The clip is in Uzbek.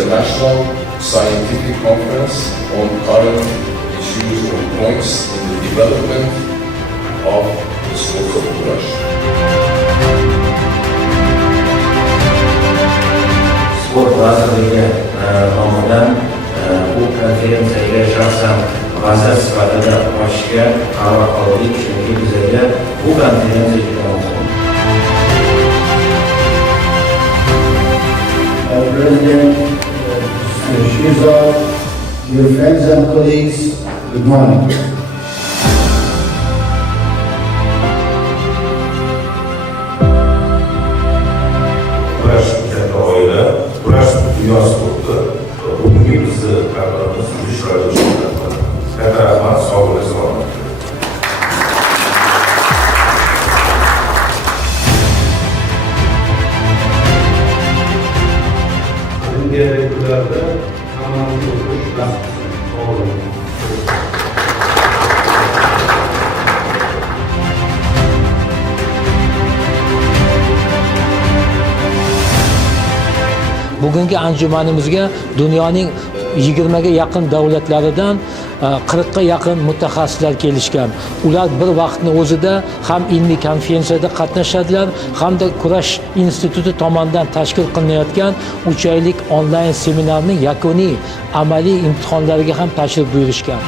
international scientific conference on current issues or points in the development of the sport of kurash. Sport vazirligi nomidan bu konferensiyaga shaxsan vazir sifatida ochishga qaror qildik, chunki bizga bu konferensiya juda muhim. President Shizov, dear friends and colleagues, good morning. Kurash katta oila, kurash dunyo sporti. Bugungi bizni qadrimiz ishtirok etishmoqda. Katta rahmat, sog' bo'ling, salomat. Olimpiada kunlarida hammamiz o'qish nasib qilsin. Bugungi anjumanimizga dunyoning 20 ga yaqin davlatlaridan 40 ga yaqin mutaxassislar kelishgan. Ular bir vaqtning o'zida ham ilmiy konferensiyada qatnashadilar, hamda kurash instituti tomonidan tashkil qilinayotgan 3 oylik onlayn seminarning yakuniy amaliy imtihonlariga ham tashrif buyurishgan.